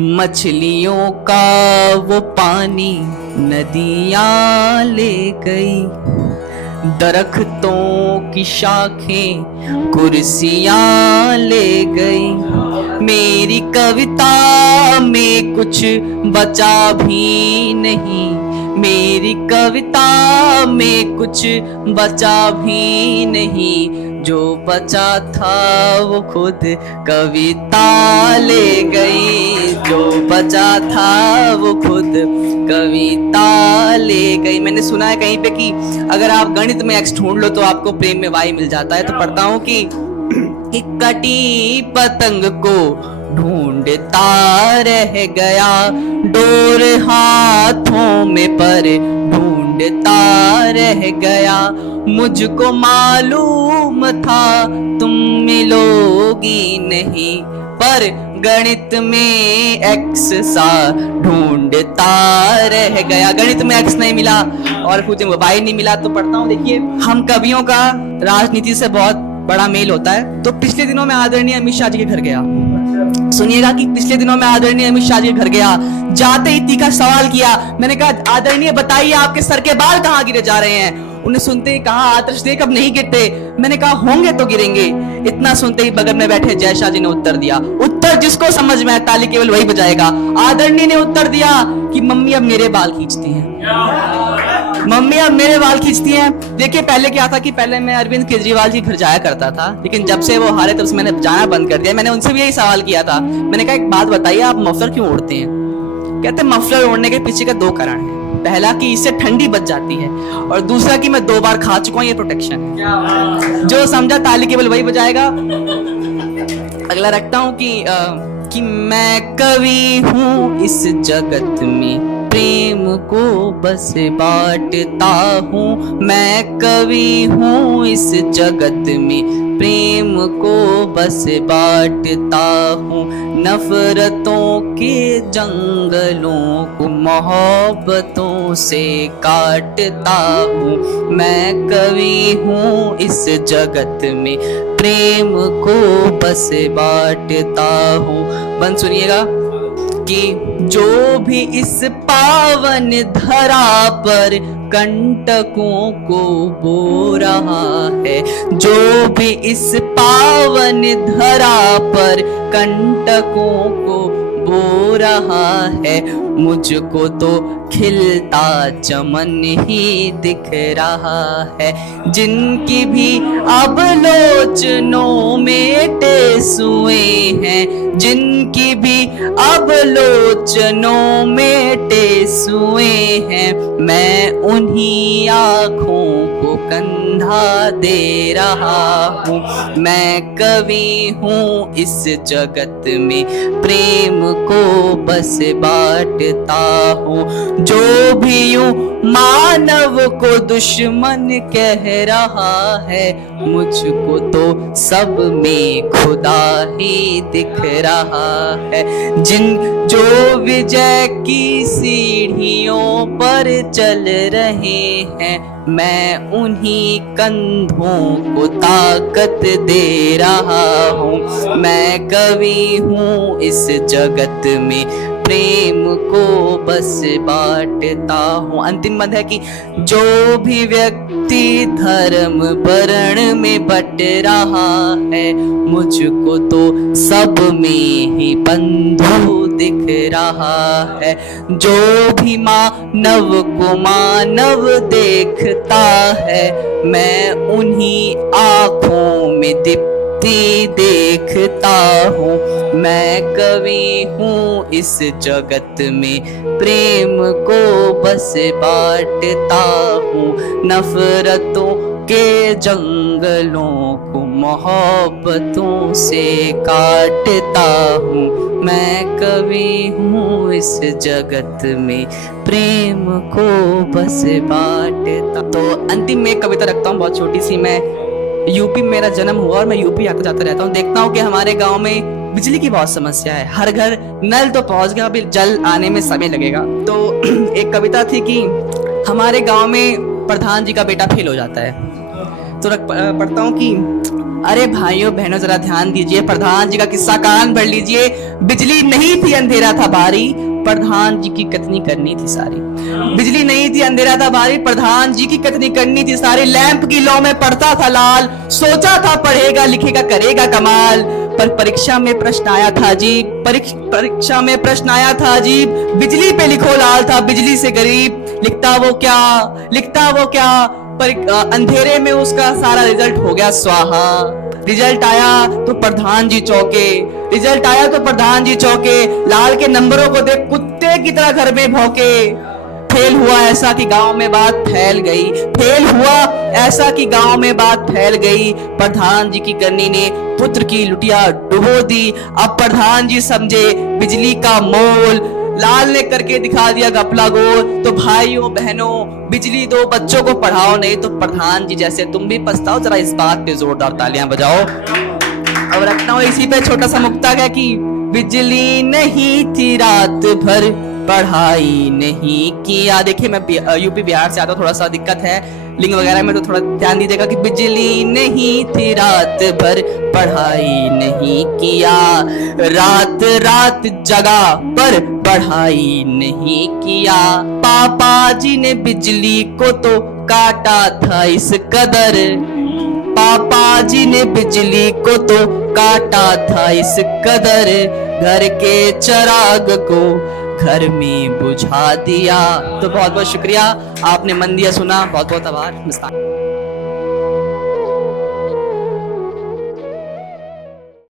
मछलियों का वो पानी नदियाँ ले गई, दरख्तों की शाखें कुर्सियाँ ले गई। मेरी कविता में कुछ बचा भी नहीं, मेरी कविता में कुछ बचा भी नहीं। जो बचा था वो खुद कविता ले गई, जो बचा था वो खुद कविता ले गई। मैंने सुना है कहीं पे कि अगर आप गणित में एक्स ढूंढ लो तो आपको प्रेम में वाई मिल जाता है। तो पढ़ता हूँ कि एक कटी पतंग को ढूंढता रह गया, डोर हाथों में पर ढूंढता रह गया। मुझको मालूम था तुम मिलोगी नहीं, पर गणित में एक्स सा ढूंढता रह गया। गणित में एक्स नहीं मिला और कुछ वाई नहीं मिला। तो पढ़ता हूँ, देखिए, हम कवियों का राजनीति से बहुत बड़ा मेल होता है। तो पिछले दिनों में आदरणीय अमित शाह जी के घर गया। सुनिएगा कि पिछले दिनों में आदरणीय अमित शाह जी के घर गया, जाते ही तीखा सवाल किया। मैंने कहा, आदरणीय बताइए आपके सर के बाल कहाँ गिरे जा रहे हैं? उन्हें सुनते ही कहा, आदर्श देख अब नहीं गिरते। मैंने कहा, होंगे तो गिरेंगे। इतना सुनते ही बगल में बैठे जय शाह जी ने उत्तर दिया, उत्तर जिसको समझ में आए ताली केवल वही बजाएगा। आदरणीय ने उत्तर दिया कि मम्मी अब मेरे बाल खींचती हैं, मम्मी अब मेरे बाल खींचती हैं। देखिए, पहले क्या था कि पहले मैं अरविंद केजरीवाल जी घर जाया करता था, लेकिन जब से वो हारे तब से मैंने जाना बंद कर दिया। मैंने उनसे भी यही सवाल किया था। मैंने कहा, एक बात बताइए, आप मफलर क्यों ओढ़ते हैं? कहते मफलर ओढ़ने के पीछे का दो कारण है। पहला कि इससे ठंडी बच जाती है, और दूसरा कि मैं 2 बार खा चुका हूं, ये प्रोटेक्शन है। जो समझा ताली केवल वही बजाएगा। अगला रखता हूं कि मैं कवि हूं इस जगत में, प्रेम को बस बांटता हूँ। मैं कवि हूँ इस जगत में, प्रेम को बस बांटता हूँ। नफरतों के जंगलों को मोहब्बतों से काटता हूँ। मैं कवि हूँ इस जगत में, प्रेम को बस बांटता हूँ। बन सुनिएगा कि जो भी इस पावन धरा पर कंटकों को बो रहा है, जो भी इस पावन धरा पर कंटकों को बो रहा है, मुझको तो खिलता चमन ही दिख रहा है। जिनकी भी अब लोचनों में टेसुए हैं, जिनकी भी अब लोचनों में टेसुए हैं, मैं उन्हीं आँखों को कंधा दे रहा हूँ। मैं कवि हूँ इस जगत में, प्रेम को बस बांटता हूँ। जो भी यूं मानव को दुश्मन कह रहा है, मुझको तो सब में खुदा ही दिख रहा है। जो विजय की सीढ़ियों पर चल रहे हैं, मैं उन्हीं कंधों को ताकत दे रहा हूँ। मैं कवि हूँ इस जगत में, प्रेम को बस बांटता हूँ। अंतिम मद है कि जो भी व्यक्ति धर्म वर्ण में बट रहा है, मुझको तो सब में ही बंधु दिख रहा है। जो भी मानव को मानव देखता है, मैं उन्हीं आँखों में दीप्ति देखता हूँ। मैं कवि हूँ इस जगत में, प्रेम को बस बांटता हूँ। नफरतों के जंगलों को मोहब्बतों से काटता हूँ। मैं कवि हूँ इस जगत में, प्रेम को बस बांटता। तो अंतिम में एक कविता रखता हूँ, बहुत छोटी सी। मैं यूपी में मेरा जन्म हुआ और मैं यूपी आता जाता रहता हूँ। देखता हूँ कि हमारे गांव में बिजली की बहुत समस्या है। हर घर नल तो पहुंच गया, अभी जल आने में समय लगेगा। तो एक कविता थी कि हमारे गांव में प्रधान जी का बेटा फेल हो जाता है। तो पढ़ता हूँ कि अरे भाइयों बहनों जरा ध्यान दीजिए, प्रधान जी का किस्सा कान भर लीजिए। बिजली नहीं थी, अंधेरा था भारी, प्रधान जी की कथनी करनी थी सारी। बिजली नहीं थी, अंधेरा था भारी, प्रधान जी की कथनी करनी थी सारी। लैंप की लौ में पढ़ता था लाल, सोचा था पढ़ेगा लिखेगा करेगा कमाल। पर परीक्षा में प्रश्न आया था अजीब, परीक्षा में प्रश्न आया था अजीब। बिजली पे लिखो लाल था बिजली से गरीब, लिखता वो क्या पर अंधेरे में उसका सारा रिजल्ट हो गया स्वाहा। रिजल्ट आया तो प्रधान जी चौके, रिजल्ट आया तो प्रधान जी चौके। लाल के नंबरों को देख कुत्ते की तरह घर में भौंके। फेल हुआ ऐसा कि गांव में बात फैल गई, फेल हुआ ऐसा कि गांव में बात फैल गई। प्रधान जी की करनी ने पुत्र की लुटिया डुबो दी। अब प्रधान जी समझे बिजली का मोल, लाल ने करके दिखा दिया घपला गोल। तो भाइयों बहनों बिजली दो बच्चों को पढ़ाओ, नहीं तो प्रधान जी जैसे तुम भी पछताओ। जरा इस बात पे जोरदार तालियां बजाओ। और रखना हो इसी पे छोटा सा मुक्तक है कि बिजली नहीं थी रात भर पढ़ाई नहीं किया। देखिए मैं यूपी बिहार से आता हूँ, थोड़ा सा दिक्कत है लिंग वगैरह में, तो थोड़ा ध्यान दीजिएगा कि बिजली नहीं थी रात भर पढ़ाई नहीं किया, रात रात जगा पर पढ़ाई नहीं किया। पापा जी ने बिजली को तो काटा था इस कदर, पापा जी ने बिजली को तो काटा था इस कदर। घर के चिराग को घर में बुझा दिया। तो बहुत बहुत शुक्रिया, आपने मन दिया सुना, बहुत बहुत आभार।